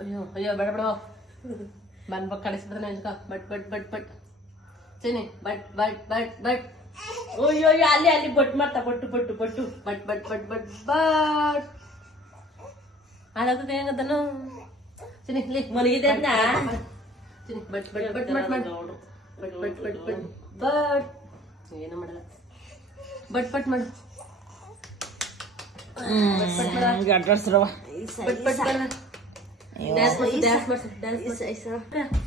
ಅಯ್ಯೋ ಅಯ್ಯೋ ಬೇಡ ಬೇಡ ಬಂದ್ ಕಳಿಸ್ಬಿಡ್ತಾನೆ ಅಂದ್ಕ ಬಟ್ ಬಟ್ ಬಟ್ ಬಟ್ ಚಿನಿ ಬಟ್ ಬಟ್ ಬಟ್ ಬಟ್ ಅಯ್ಯೋ ಅಲ್ಲಿ ಅಲ್ಲಿ ಬಟ್ ಮಾಡ್ತಾ ಬಟ್ಟು ಬಟ್ಟು ಬಟ್ಟು ಬಟ್ ಬಟ್ ಬಟ್ ಬಟ್ ಬಟ್ ಅದಾಗ್ತದೆ ಹೆಂಗದನು ಚಿನಿ ಇಲ್ಲಿ ಮಲಗಿದೆ ಚಿನಿ ಬಟ್ ಬಟ್ ಬಟ್ ಬಟ್ ಬಟ್ ಬಟ್ ಬಟ್ ಬಟ್ ಬಟ್ ಬಟ್ ಏನು ಮಾಡಲ್ಲ ಬಟ್ ಬಟ್ ಮಾಡು ಅಡ್ರೆಸ್ ರವ ಬಟ್ ಬಟ್ ಮಾಡು ಡ್ಯಾನ್ಸ್ ಮಾಡ್ಸು ಡ್ಯಾನ್ಸ್ ಮಾಡ್ಸು ಡ್ಯಾನ್ಸ್ ಮಾಡ್ಸು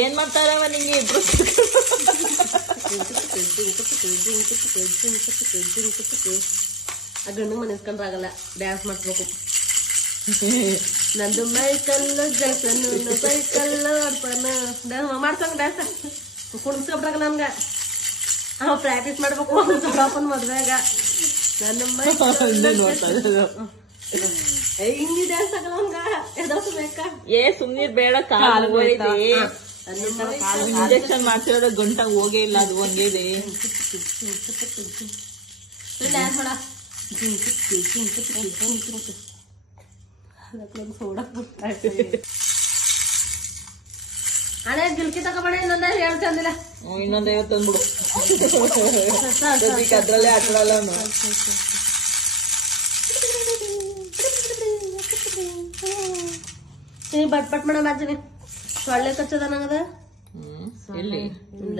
ಏನ್ ಮಾಡ್ತಾರವ ನಿಂಗೆ ಇಬ್ರು ಆ ಗಂಡು ಮನೆಸ್ಕೊಂಡ್ರಾಗಲ್ಲ ಡ್ಯಾನ್ಸ್ ಮಾಡ್ಬೇಕು ನಂದು ಮೈಕಲ್ಲು ಜಸನು ಸೈಕಲ್ಲು ಅರ್ಪನ ಡ್ಯಾನ್ಸ್ ಮಾಡ್ಸಂಗ ಡ್ಯಾನ್ಸ್ ಕುಣಿಸ್ಕೊಬ್ರಾಗ ನನ್ಗ ಅವ ಪ್ರಾಕ್ಟೀಸ್ ಮಾಡ್ಬೇಕು ದೊಡ್ಡಪ್ಪನ ಮದ್ವೆಗ ನನ್ನ ಹಿಂಗಿ ಡ್ಯಾನ್ಸ್ ಆಗಲ್ಲ ಹಂಗ ಎದರ್ಸ್ಬೇಕಾ ಏ ಸುಮ್ನೀರ್ ಬೇಡ ಕಾಲು ಹೋಯ್ತು ಇಂಜೆಕ್ಷನ್ ಮಾಡ್ಸಿರೋದ ಗಂಟ ಹೋಗೇ ಇಲ್ಲ ಅದು ಒಂದೇ ಇದೆ ಡ್ಯಾನ್ಸ್ ಮಾಡ ಹಣೆ ಗಿಲ್ಕಿ ತಗೋಬೇಡ ಇನ್ನೊಂದ ಹೇಳ್ತಂದಿಲ್ಲ ಇನ್ನೊಂದ್ 50 ತಂದ್ಬಿಡು ಅದ್ರಲ್ಲೇ ಆಟಡಲ್ಲ ಅವನು ಬಟ್ ಬಟ್ ಮಾಡ ಬಾಜಿನಿ ಸೊಳ್ಳೆ ಕಚ್ಚದ ನಂಗದ ಎಲ್ಲಿ ಇಲ್ಲ